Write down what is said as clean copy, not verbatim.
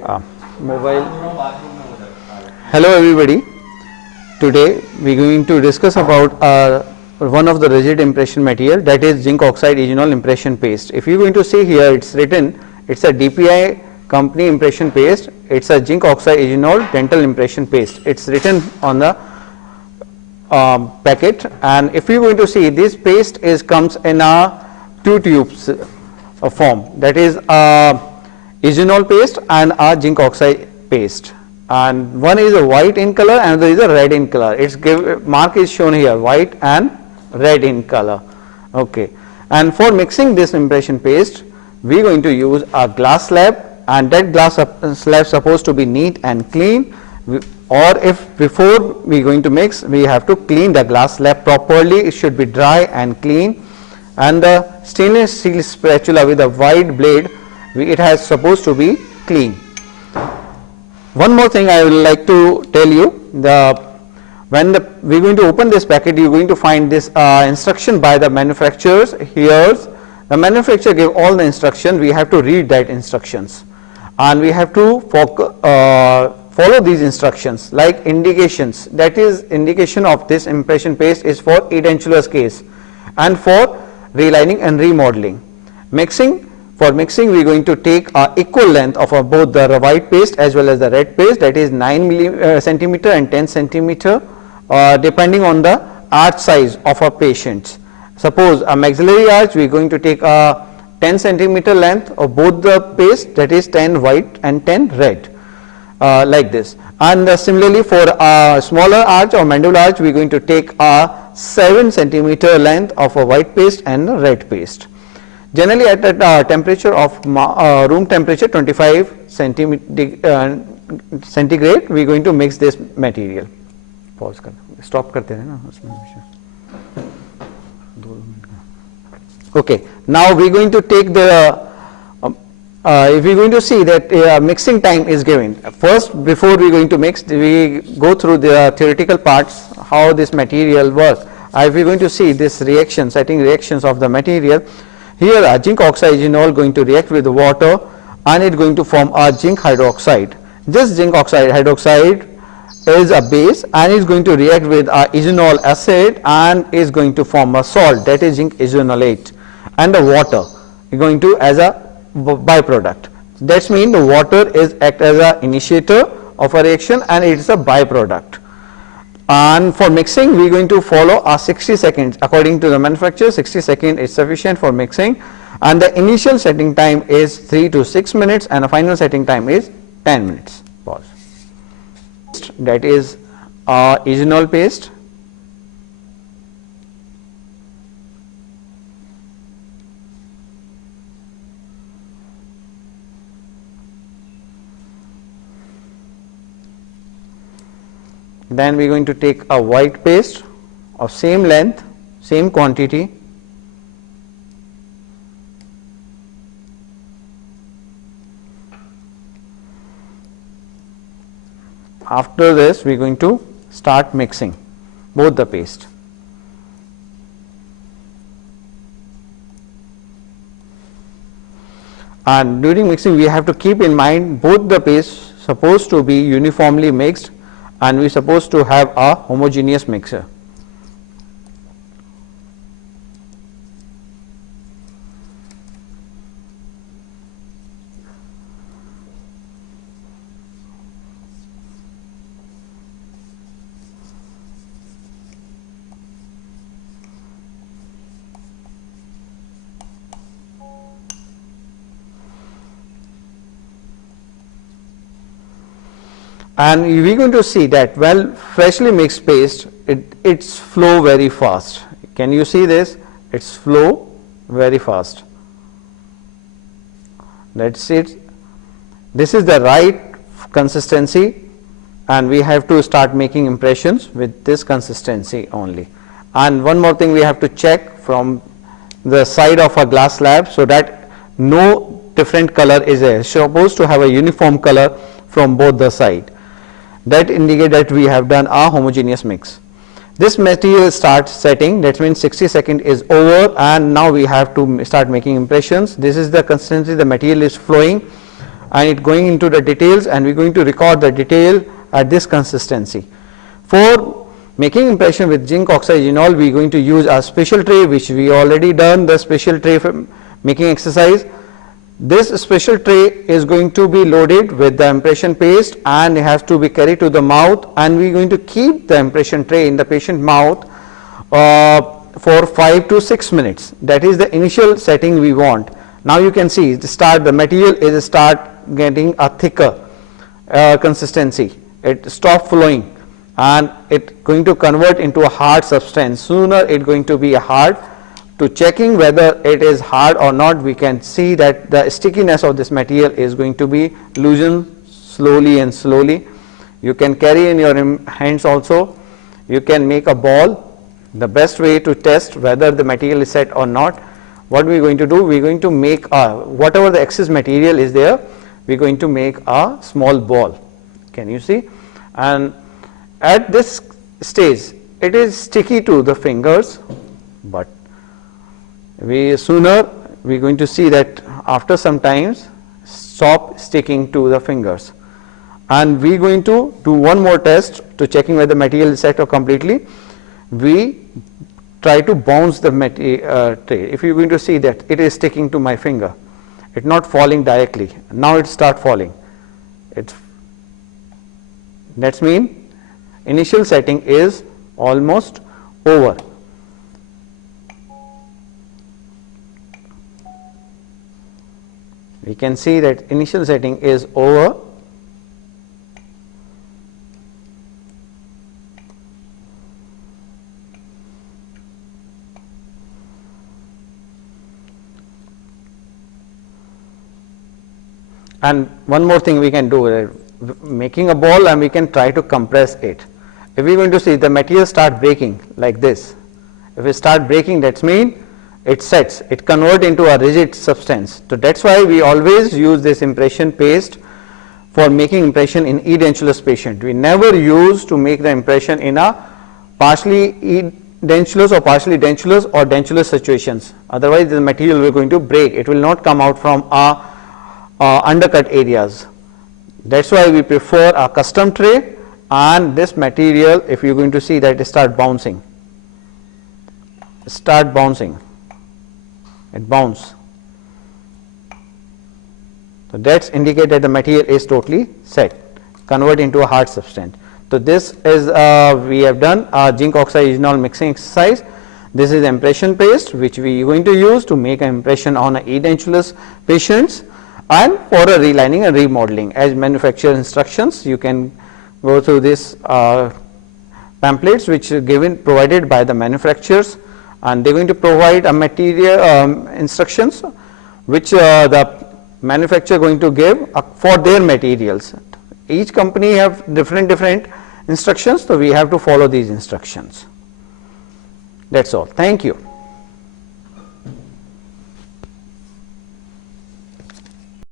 Mobile. Hello everybody. Today we are going to discuss about one of the rigid impression material, that is zinc oxide eugenol impression paste. If you are going to see here, it's written, it's a DPI company impression paste. It's a zinc oxide eugenol dental impression paste. It's written on the packet, and if you are going to see, this paste comes in a 2 tubes form, that is eugenol paste and a zinc oxide paste, and one is a white in color and another is a red in color. Its mark is shown here, white and red in color. Okay, and for mixing this impression paste, we are going to use a glass slab, and that glass slab supposed to be neat and clean. Or if before we are going to mix, we have to clean the glass slab properly. It should be dry and clean, and the stainless steel spatula with a wide blade, it has supposed to be clean. One more thing I would like to tell you, when we are going to open this packet, you are going to find this instruction by the manufacturers. Here the manufacturer gave all the instructions. We have to read that instructions, and we have to follow these instructions, like indications. That is, indication of this impression paste is for edentulous case and for relining and remodeling. For mixing, we are going to take equal length of both the white paste as well as the red paste, that is 9 centimeter and 10 centimeter, depending on the arch size of a patient. Suppose a maxillary arch, we are going to take a 10 centimeter length of both the paste, that is 10 white and 10 red, like this. And similarly for a smaller arch or mandibular arch, we are going to take a 7 centimeter length of a white paste and a red paste. Generally at a temperature of room temperature 25 centigrade, we are going to mix this material. Pause कर, stop करते हैं ना उसमें. Okay, now we are going to take the if we are going to see that mixing time is given. First, before we are going to mix, we go through the theoretical parts, how this material works. If we are going to see this reaction, setting reactions of the material, here a zinc oxide eugenol going to react with water, and it is going to form a zinc hydroxide. This zinc oxide hydroxide is a base, and is going to react with a eugenol acid and is going to form a salt, that is zinc eugenolate, and the water is going to as a byproduct. That means the water is act as an initiator of a reaction and it is a byproduct. And for mixing, we are going to follow a 60 seconds. According to the manufacturer, 60 seconds is sufficient for mixing, and the initial setting time is 3 to 6 minutes and the final setting time is 10 minutes. Pause. That is eugenol paste. Then we are going to take a white paste of same length, same quantity, after this we are going to start mixing both the paste. And during mixing, we have to keep in mind both the paste supposed to be uniformly mixed, and we are supposed to have a homogeneous mixture. And we are going to see that freshly mixed paste, its flow very fast. Can you see this? Its flow very fast. That's it. This is the right consistency, and we have to start making impressions with this consistency only. And one more thing, we have to check from the side of a glass slab so that no different color is there. It's supposed to have a uniform color from both the side. That indicates that we have done a homogeneous mix. This material starts setting, that means 60 seconds is over, and now we have to start making impressions. This is the consistency, the material is flowing, and it going into the details, and we're going to record the detail at this consistency. For making impression with zinc oxide eugenol, we are going to use a special tray, which we already done the special tray for making exercise. This special tray is going to be loaded with the impression paste, and it has to be carried to the mouth, and we are going to keep the impression tray in the patient mouth for 5 to 6 minutes. That is the initial setting we want. Now you can see the material is start getting a thicker consistency. It stop flowing, and it going to convert into a hard substance. Sooner it going to be a hard. To checking whether it is hard or not, we can see that the stickiness of this material is going to be loosened slowly and slowly. You can carry in your hands also. You can make a ball. The best way to test whether the material is set or not, what we are going to do, we are going to make whatever the excess material is there, we are going to make a small ball. Can you see? And at this stage it is sticky to the fingers, but sooner we are going to see that after some times stop sticking to the fingers. And we are going to do one more test to checking whether the material is set or completely. We try to bounce the tray. If you are going to see that it is sticking to my finger, it not falling directly. Now it start falling. That means initial setting is almost over. We can see that initial setting is over. And one more thing we can do, making a ball, and we can try to compress it. If we are going to see the material start breaking like this, if it start breaking, that means it sets, it convert into a rigid substance. So that's why we always use this impression paste for making impression in edentulous patient. We never use to make the impression in a partially edentulous or partially dentulous or dentulous situations. Otherwise the material will going to break. It will not come out from our undercut areas. That's why we prefer a custom tray, and this material, if you're going to see that it start bouncing, it bounce. So that's indicate that the material is totally set, convert into a hard substance. So this is we have done a zinc oxide eugenol mixing exercise. This is impression paste which we are going to use to make an impression on a edentulous patients and for a relining and remodeling. As manufacturer instructions, you can go through this pamphlets which are provided by the manufacturers, and they are going to provide a material instructions which the manufacturer going to give for their materials. Each company have different instructions, so we have to follow these instructions. That's all. Thank you.